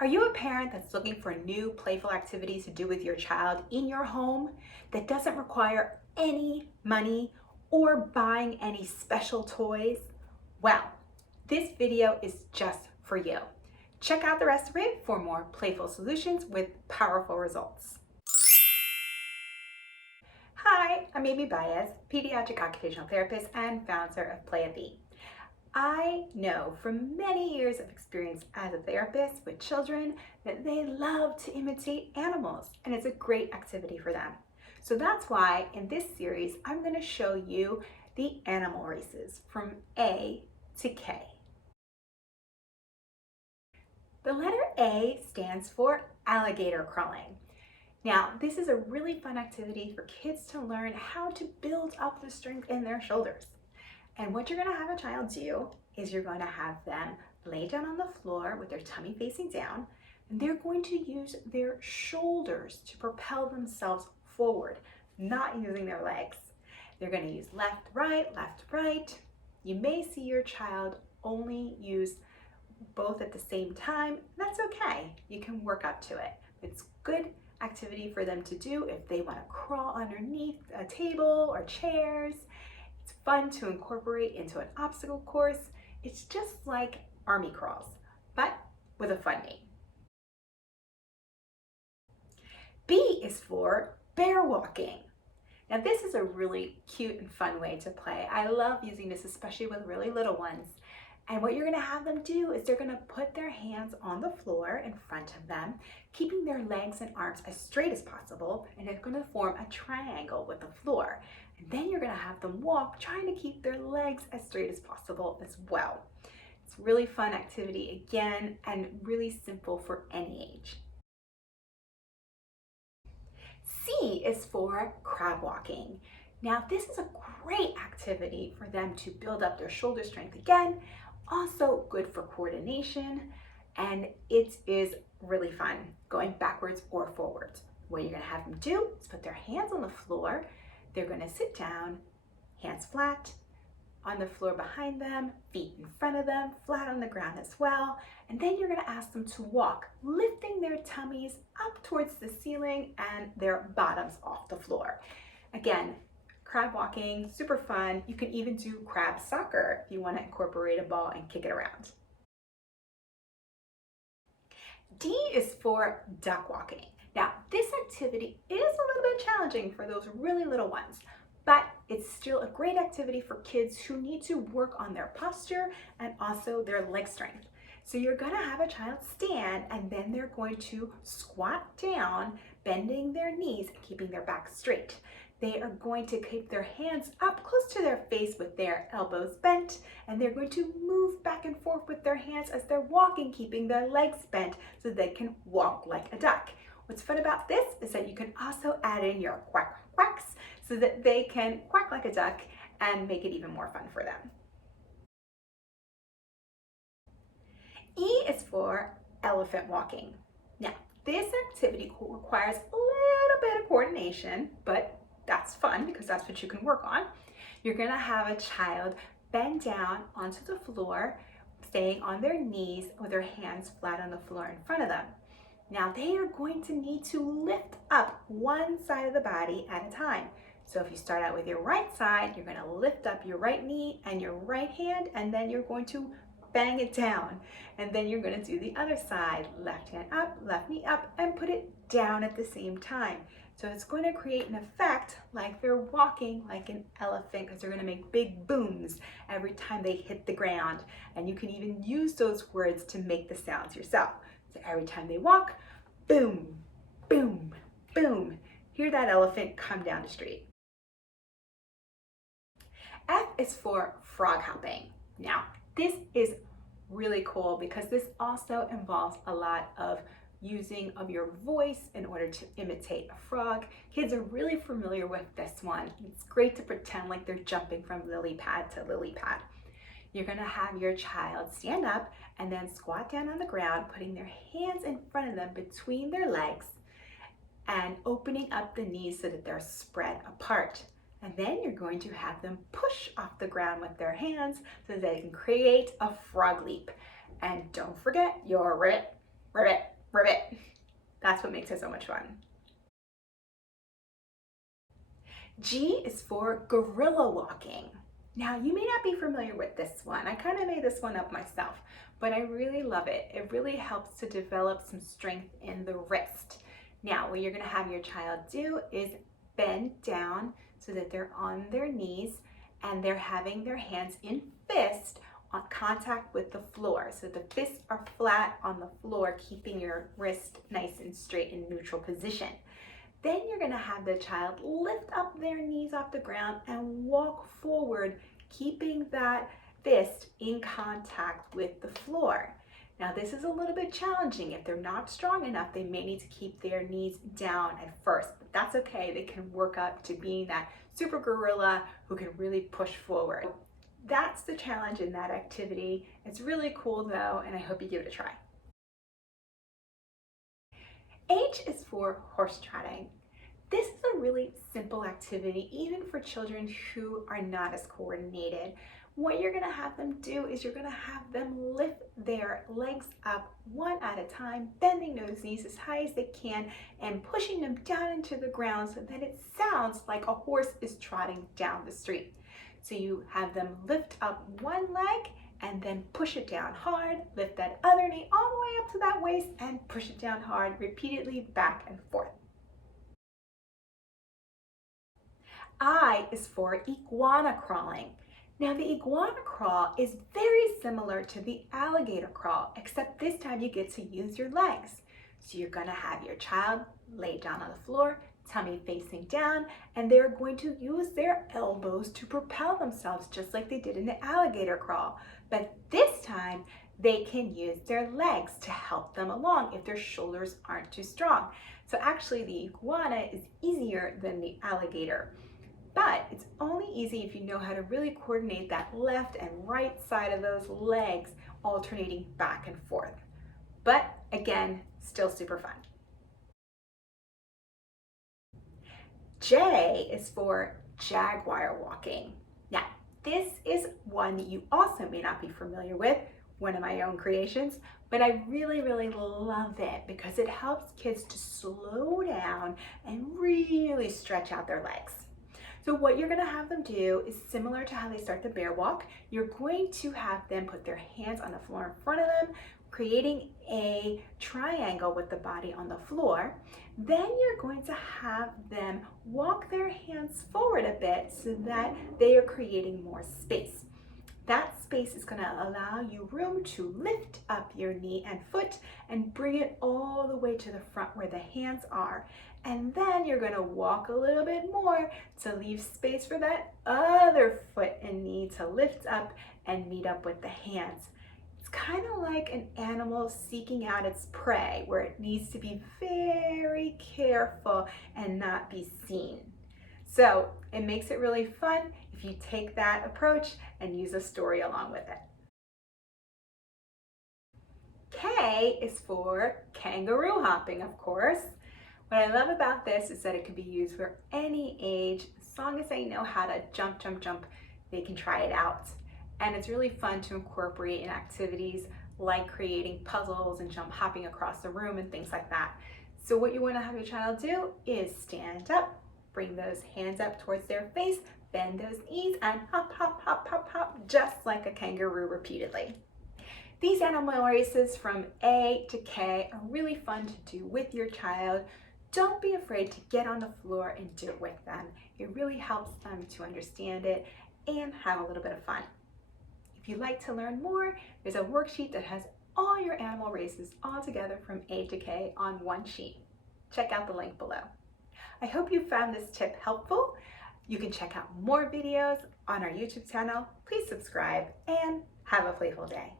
Are you a parent that's looking for new playful activities to do with your child in your home that doesn't require any money or buying any special toys? Well, this video is just for you. Check out the rest of it for more playful solutions with powerful results. Hi, I'm Amy Baez, pediatric occupational therapist and founder of Playapy. I know from many years of experience as a therapist with children that they love to imitate animals, and it's a great activity for them. So that's why in this series, I'm going to show you the animal races from A to K. The letter A stands for alligator crawling. Now, this is a really fun activity for kids to learn how to build up the strength in their shoulders. And what you're going to have a child do is you're going to have them lay down on the floor with their tummy facing down, and they're going to use their shoulders to propel themselves forward, not using their legs. They're going to use left, right. You may see your child only use both at the same time. That's okay. You can work up to it. It's good activity for them to do if they want to crawl underneath a table or chairs. It's fun to incorporate into an obstacle course. It's just like army crawls, but with a fun name. B is for bear walking. Now this is a really cute and fun way to play. I love using this, especially with really little ones. And what you're gonna have them do is they're gonna put their hands on the floor in front of them, keeping their legs and arms as straight as possible, and they're gonna form a triangle with the floor. And then you're gonna have them walk, trying to keep their legs as straight as possible as well. It's a really fun activity again, and really simple for any age. C is for crab walking. Now this is a great activity for them to build up their shoulder strength again, also good for coordination, and it is really fun going backwards or forwards. What you're gonna have them do is put their hands on the floor. They're gonna sit down, hands flat, on the floor behind them, feet in front of them, flat on the ground as well. And then you're gonna ask them to walk, lifting their tummies up towards the ceiling and their bottoms off the floor. Again, crab walking, super fun. You can even do crab soccer if you want to incorporate a ball and kick it around. D is for duck walking. Now, this activity is a little bit challenging for those really little ones, but it's still a great activity for kids who need to work on their posture and also their leg strength. So you're going to have a child stand, and then they're going to squat down, bending their knees and keeping their back straight. They are going to keep their hands up close to their face with their elbows bent, and they're going to move back and forth with their hands as they're walking, keeping their legs bent so they can walk like a duck. What's fun about this is that you can also add in your quack quacks so that they can quack like a duck and make it even more fun for them. E is for elephant walking. Now, this activity requires a little bit of coordination, but that's fun because that's what you can work on. You're gonna have a child bend down onto the floor, staying on their knees with their hands flat on the floor in front of them. Now they are going to need to lift up one side of the body at a time. So if you start out with your right side, you're gonna lift up your right knee and your right hand, and then you're going to bang it down. And then you're gonna do the other side, left hand up, left knee up, and put it down at the same time. So it's going to create an effect like they're walking like an elephant, because they're going to make big booms every time they hit the ground. And you can even use those words to make the sounds yourself. So every time they walk, boom, boom, boom. Hear that elephant come down the street. F is for frog hopping. Now, this is really cool because this also involves a lot of using of your voice in order to imitate a frog. Kids are really familiar with this one. It's great to pretend like they're jumping from lily pad to lily pad. You're gonna have your child stand up and then squat down on the ground, putting their hands in front of them between their legs and opening up the knees so that they're spread apart. And then you're going to have them push off the ground with their hands so that they can create a frog leap. And don't forget your ribbit, ribbit, what makes it so much fun. G is for gorilla walking. Now, you may not be familiar with this one. I kind of made this one up myself, but I really love it. It really helps to develop some strength in the wrist. Now, what you're going to have your child do is bend down so that they're on their knees and they're having their hands in fist on contact with the floor. So the fists are flat on the floor, keeping your wrist nice and straight in neutral position. Then you're going to have the child lift up their knees off the ground and walk forward, keeping that fist in contact with the floor. Now, this is a little bit challenging. If they're not strong enough, they may need to keep their knees down at first, but that's okay. They can work up to being that super gorilla who can really push forward. That's the challenge in that activity. It's really cool though, and I hope you give it a try. H is for horse trotting. This is a really simple activity, even for children who are not as coordinated. What you're gonna have them do is you're gonna have them lift their legs up one at a time, bending those knees as high as they can and pushing them down into the ground so that it sounds like a horse is trotting down the street. So you have them lift up one leg and then push it down hard, lift that other knee all the way up to that waist and push it down hard, repeatedly back and forth. I is for iguana crawling. Now, the iguana crawl is very similar to the alligator crawl, except this time you get to use your legs. So you're gonna have your child lay down on the floor, tummy facing down, and they're going to use their elbows to propel themselves just like they did in the alligator crawl. But this time, they can use their legs to help them along if their shoulders aren't too strong. So actually, the iguana is easier than the alligator. But it's only easy if you know how to really coordinate that left and right side of those legs alternating back and forth. But again, still super fun. J is for Jaguar walking. Now, this is one you also may not be familiar with, one of my own creations, but I really, really love it because it helps kids to slow down and really stretch out their legs. So what you're gonna have them do is similar to how they start the bear walk. You're going to have them put their hands on the floor in front of them, creating a triangle with the body on the floor. Then you're going to have them walk their hands forward a bit so that they are creating more space. That space is going to allow you room to lift up your knee and foot and bring it all the way to the front where the hands are. And then you're going to walk a little bit more to leave space for that other foot and knee to lift up and meet up with the hands. It's kind of like an animal seeking out its prey, where it needs to be very careful and not be seen. So it makes it really fun if you take that approach and use a story along with it. K is for kangaroo hopping, of course. What I love about this is that it can be used for any age. As long as they know how to jump, jump, jump, they can try it out. And it's really fun to incorporate in activities like creating puzzles and jump hopping across the room and things like that. So what you want to have your child do is stand up, bring those hands up towards their face, bend those knees, and hop, hop, hop, hop, hop, just like a kangaroo repeatedly. These animal races from A to K are really fun to do with your child. Don't be afraid to get on the floor and do it with them. It really helps them to understand it and have a little bit of fun. If you'd like to learn more, there's a worksheet that has all your animal races all together from A to K on one sheet. Check out the link below. I hope you found this tip helpful. You can check out more videos on our YouTube channel. Please subscribe and have a playful day.